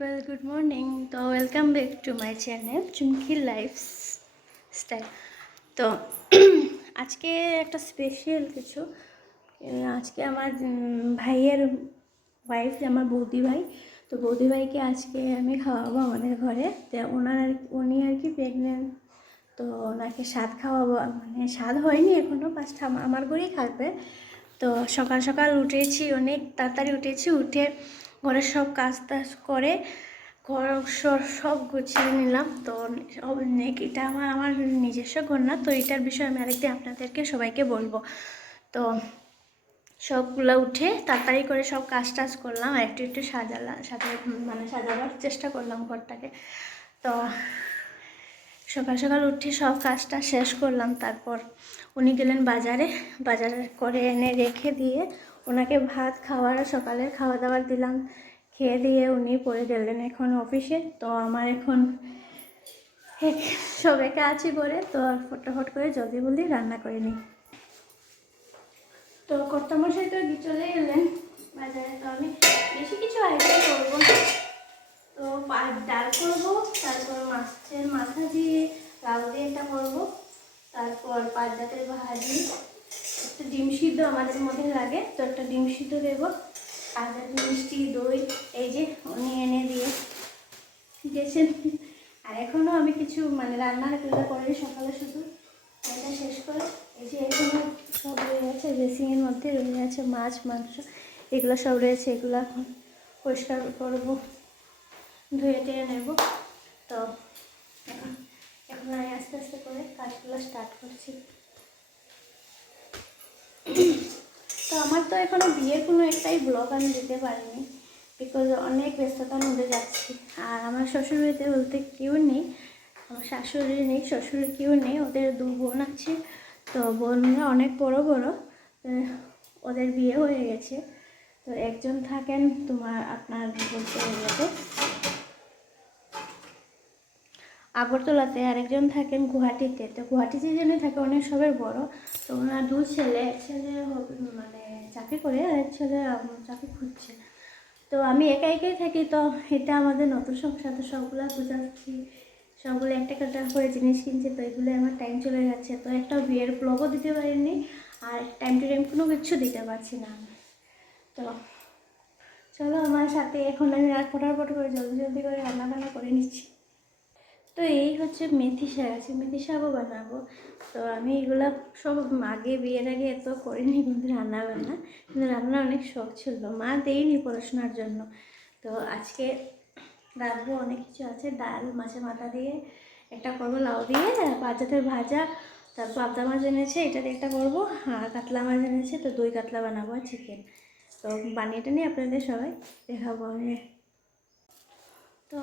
people, good morning. তো welcome back to my channel Chumki lifestyle. তো আজকে একটা স্পেশাল কিছু, আজকে আমার ভাইয়ের ওয়াইফ, আমার বৌদি ভাই, তো বৌদি ভাইকে আজকে আমি খাওয়াবো আমাদের ঘরে। তো উনি আর কি প্রেগনেন্ট, তো ওনাকে স্বাদ খাওয়াবো, মানে স্বাদ হয়নি এখনও, ফার্স্ট আমার ঘরেই খাবে। তো সকাল সকাল উঠেছি, অনেক তাড়াতাড়ি উঠেছি, উঠে ঘরের সব কাজ টাজ করে ঘর সব গুছিয়ে নিলাম। তো এটা আমার নিজস্ব ঘর না, তো এটার বিষয়ে আমি আরেকদিন আপনাদেরকে সবাইকে বলবো। তো সবগুলো উঠে তাড়াতাড়ি করে সব কাজ টাজ করলাম, আর একটু একটু সাজাবার চেষ্টা করলাম ঘরটাকে। তো সকাল সকাল উঠে সব কাজটা শেষ করলাম। তারপর উনি গেলেন বাজার করে এনে রেখে দিয়ে ওনাকে ভাত সকালের খাওয়া দাওয়ার দিলাম, খেয়ে দিয়ে উনি পড়ে গেলেন এখন অফিসে। তো আমার এখন সব একা আছি করে, তো ফটাফট করে জলদি রান্না করে নিই। তো কর্তামশাই তো চলে গেলেন বাজারে, তো আমি বেশি কিছু আইটেম করবো না। তো ডাল করবো, তারপর মাছের মাথা দিয়ে লাউ দিয়ে এটা করবো, তারপর পাঁচজাতের ভাজি, একটা ডিম সিদ্ধ আমাদের মধ্যে লাগে, তো একটা ডিম সিদ্ধ দেবো, আর মিষ্টি দই এই যে উনি এনে দিয়ে গেছেন। আর এখনও আমি কিছু রান্নার এগুলো করি, সকালে শুধু এটা শেষ করে এই যে এখনও সব রয়ে গেছে, বেসিনের মধ্যে রয়ে গেছে মাছ মাংস, এগুলো সব রয়েছে, এগুলো এখন পরিষ্কার করবো, ধুয়ে টেয়ে নেব। তো এখন আমি আস্তে আস্তে করে কাজগুলো স্টার্ট করছি। তো আমার তো এখনও বিয়ের কোনো একটাই ব্লগ আমি দিতে পারিনি, বিকজ অনেক ব্যস্ততার মধ্যে যাচ্ছি। আর আমার শ্বশুরবাড়িতে বলতে কেউ নেই, আমার শাশুড়ি নেই, শ্বশুর কেউ নেই, ওদের 2 বোন আছে। তো বোনরা অনেক বড় ওদের বিয়ে হয়ে গেছে। তো একজন থাকেন আপনার বলতে গেলে আগরতলাতে, আরেকজন থাকেন গুয়াহাটিতে। তো গুয়াহাটিতে জন্য থাকে অনেক সবের বড়। তো ওনার 2 ছেলে, এক ছেলে চাকরি করে, আর এক ছেলে চাকরি খুঁজছে। তো আমি একাই থাকি। তো এটা আমাদের নতুন সংসার, তো সবগুলো বুঝাচ্ছি, সবগুলো একটা করে জিনিস কিনছে, তো এগুলো আমার টাইম চলে যাচ্ছে। তো একটা বিয়ের ব্লগও দিতে পারিনি, আর টাইম টু টাইম কোনো কিছু দিতে পারছি না। তো চলো আমার সাথে, এখন আমি আর ফটাফট করে জলদি করে রান্না করে নিচ্ছি। তো এই হচ্ছে মেথি শাক আছে, মেথি শাকও বানাবো। তো আমি এগুলো সব বিয়ের আগে এত করিনি কিন্তু রান্না অনেক শখ ছিল, মা দেয়নি পড়াশোনার জন্য। তো আজকে রাখবো, অনেক কিছু আছে, ডাল মাছের মাথা দিয়ে একটা করবো, লাউ দিয়ে পাঁচজাতের ভাজা, তারপর পাবদা মাছ এনেছে এটা দিয়ে একটা করবো, আর কাতলা মাছ এনেছে, তো দই কাতলা বানাবো আর চিকেন। তো বানিয়েটা নিয়ে আপনাদের সবাই দেখাবো আমি। তো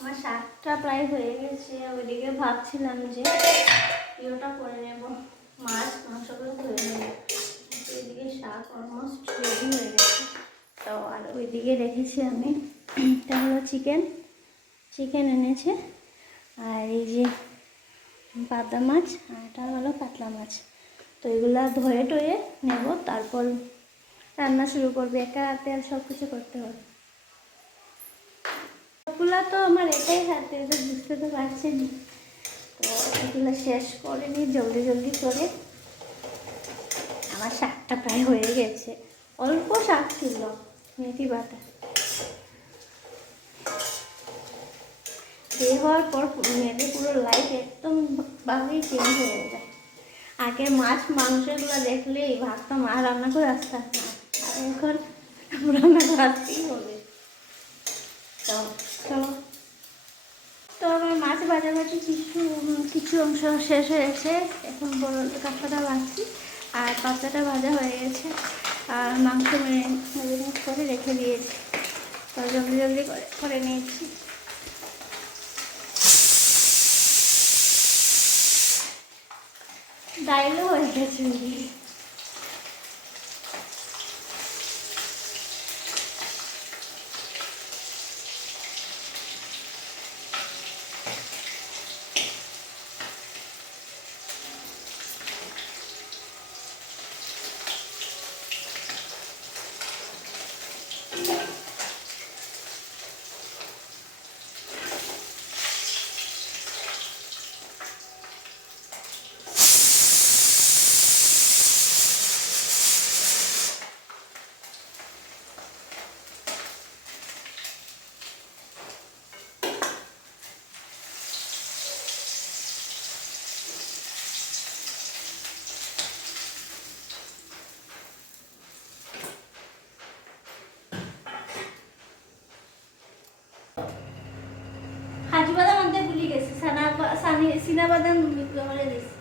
আমার শাকটা প্রায় হয়ে গেছে, ওইদিকে ভাবছিলাম যে ইয়েটা করে নেব, মাংসগুলো ধুয়ে নেব। এদিকে শাক অলমোস্ট রেডি হয়ে গেছে। তো আর ওইদিকে রেখেছি আমি, এটা হলো চিকেন এনেছে, আর এই যে পাবদা মাছ, আর এটা হলো কাতলা মাছ। তো এগুলা ধুয়ে টয়ে নেব, তারপর রান্না শুরু করবে। একা হাতে আর সব কিছু করতে হবে, সবগুলা তো আমার একাই হাতে, এটা বুঝতে তো পারছেন। তো এগুলো শেষ করে নিই জলদি করে। আমার শাকটা প্রায় হয়ে গেছে, অল্প শাক ছিল, মেথি বাটা বিয়ে হওয়ার পর মেয়েদের পুরো লাইফ একদম ভাবেই চেঞ্জ হয়ে যায়। আগে মাছ মাংসগুলো দেখলেই ভাবতাম মা রান্না করে আসতাম না, আর এখন রান্না করে আসতেই হবে। তো চলো, তো আমার মাছ ভাজাভাজি কিছু অংশ শেষ হয়েছে, এখন বড় কাঁকড়াটা ভাজছি, আর পাতাটা ভাজা হয়ে গেছে, আর মাংস ম্যারিনেট করে রেখে দিয়েছি। তো জলদি করে নিয়েছি। ডাইলও হয়ে গেছে। চীনা বাদাম করে দিচ্ছি।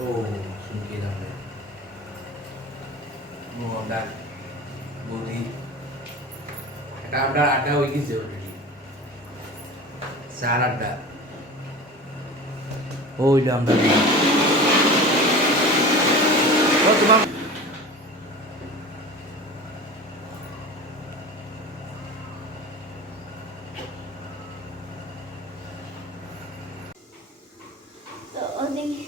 ও শুনকি দামে আমরা বৌদি এটা আমরা আড্ডা হয়ে গেছে অলরেডি চার আড্ডা ওইটা আমরা ও তোমার তো ওদিকে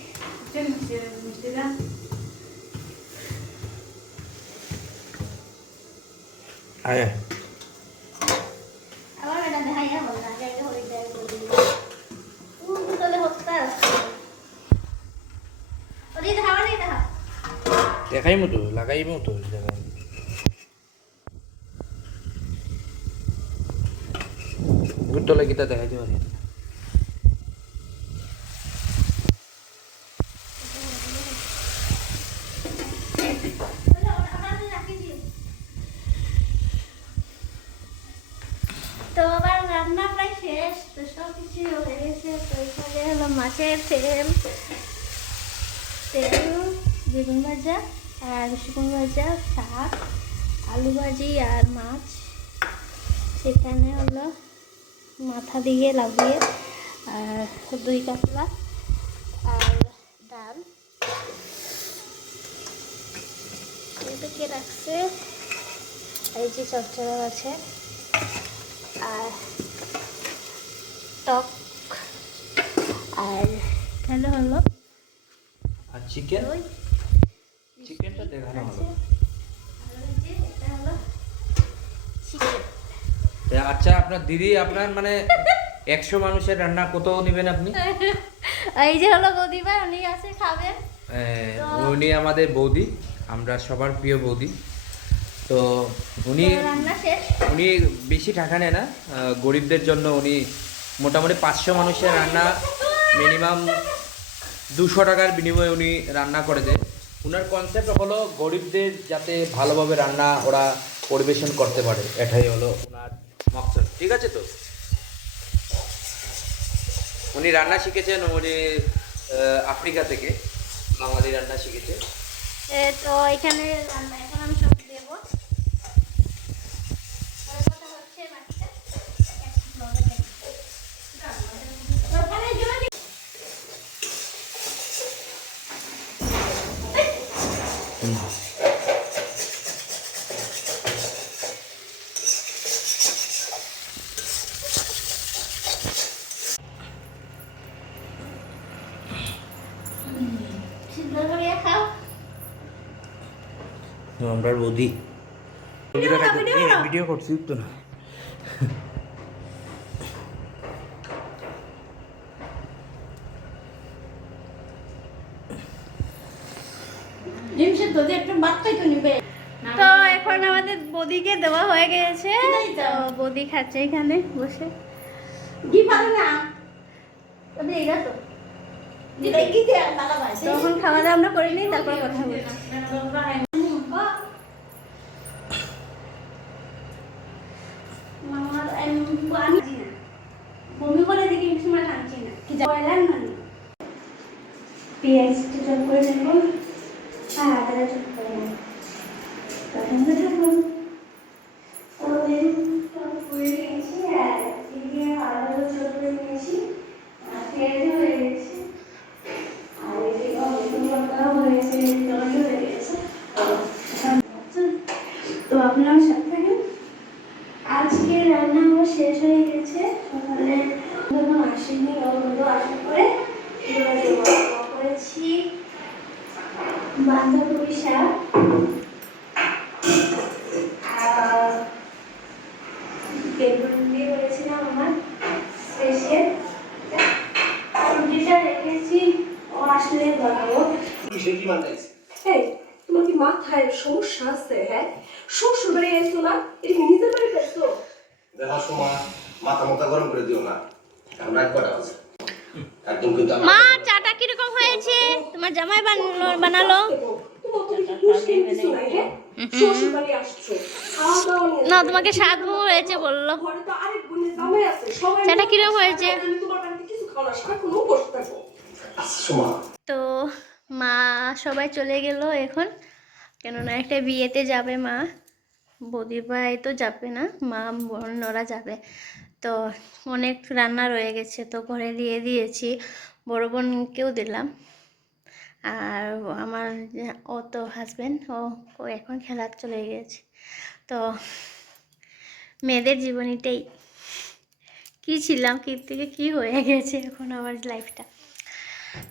আয় আবার এটা দেখাইয়া হল না আগে আগে হয়ে যায় বলি তাহলে হত্যা ওদি দেখাবা নেই দেখা দেখাই মতো লাগাই মতো জায়গায় তলে কিতা দেখাইতে পারি তো আবার রান্না প্রায় শেষ তো সব কিছু হয়ে গেছে তো এখানে হলো মাছের তেল বেগুন ভাজা আর শুকনো ভাজা শাক আলু ভাজি আর মাছ সেখানে হলো মাথা দিয়ে লাগিয়ে আর দই কাতলা আর ডাল এদিকে রাখছে এই যে চচ্চড়া আছে আর টক আর এখানে হলো আর চিকেন দই চিকেনটা দেখানো হলো আর এই যে এটা হলো চিকেন আচ্ছা আপনার দিদি আপনার মানে 100 মানুষের রান্না কত নেবেন আপনি এই যে হলো বৌদিবা উনি আছে খাবেন উনি আমাদের বৌদি আমরা সবার প্রিয় বৌদি তো উনি রান্না শেষ উনি বেশি টাকা নেয় না গরিবদের জন্য উনি মোটামুটি 500 মানুষের রান্না মিনিমাম 200 টাকার বিনিময়ে উনি রান্না করে দেয় ওনার কনসেপ্ট হলো গরিবদের যাতে ভালোভাবে রান্না ওরা পরিবেশন করতে পারে এটাই হলো ওনার মকসদ ঠিক আছে তো উনি রান্না শিখেছেন উনি আফ্রিকা থেকে বাঙালি রান্না শিখেছে তো এখানে রান্না এখন আমি সব দেবো কথা হচ্ছে মাছটা ওখানে জল সিদ্ধ করে খাও আমরা বৌদি ভিডিও করছি তো না তো এখন আমাদের বদিকে দেওয়া হয়ে গেছে তো বদি খাচ্ছে এখানে বসে তখন খাওয়া দাওয়া আমরা করে নিই তারপর কথা বলছি বমি করে দেখি সময় টানছি না কি বয়লার মানে পেঁয়াজ চপ করে নেব আর আদা চপ করে নেব তখন তো থাকুন ওদের সব করে নিয়েছি আর এদিকে আদা চপ করে নিয়েছি আর পেঁয়াজ হয়ে গেছে আর এদিকে বেগুন লঙ্কাও হয়েছে টমেটো হয়ে গেছে তো আপনার সাথে থাকেন আজকে রান্না আমার শেষ হয়ে গেছে সকালে কোনো আসেনি ওগুলো আসার পরে করেছি বাঁধাকপি শাক বেগুন দিয়ে করেছিলাম আমার স্পেশাল রুটিটা রেখেছি ও আসলে বানাবো এই তোমার কি মাথায় সমস্যা আছে হ্যাঁ শ্বশুর বাড়ি এসো না এটা কি নিজের বাড়ি এসো দেখার সময় মাথা মাথা গরম করে দিও না আমরা কটা আছে একদম কিন্তু মা চাটা কিরকম হয়েছে তোমার জামাই বানালো তোমার তো কিছু খুশি কিছু নাই হ্যাঁ শ্বশুর বাড়ি আসছো, খাওয়া দাওয়া নিয়ে না যাবে। তোমাকে সাত বউ হয়েছে বললো। ঘরে তো আরেক বোনের জামাই আছে, সবাই সেটা মিলে কিরকম খাও। হয়েছে? তুমি তোমার বাড়িতে কিছু খাও না, সারাক্ষণ উপোস থাকো। আচ্ছা সোমা, তো মা সবাই চলে গেল এখন, কেননা একটা বিয়েতে যাবে মা, বৌদি ভাই তো যাবে না, মা বোনরা যাবে। তো অনেক রান্না রয়ে গেছে, তো ঘরে দিয়ে দিয়েছি, বড় বোনকেও দিলাম। আর আমার ও তো হাজব্যান্ড, ও এখন খেলার চলে গেছে। তো মেয়েদের জীবনীটাই কী ছিলাম, কী থেকে কী হয়ে গেছে এখন আমার লাইফটা।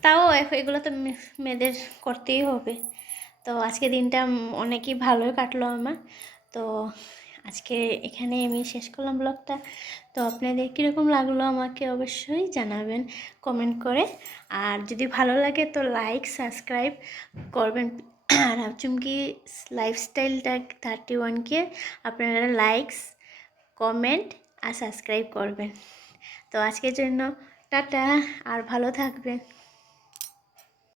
তাও এগুলো তো মেয়েদের করতেই হবে। তো আজকে দিনটা অনেকই ভালোই কাটলো আমার। তো আজকে এখানে আমি শেষ করলাম ব্লগটা। তো আপনাদের কীরকম লাগলো আমাকে অবশ্যই জানাবেন কমেন্ট করে। আর যদি ভালো লাগে তো লাইক সাবস্ক্রাইব করবেন। আর চুমকি লাইফস্টাইলটা 31কে আপনারা লাইকস কমেন্ট আর সাবস্ক্রাইব করবেন। তো আজকের জন্য টাটা, আর ভালো থাকবেন।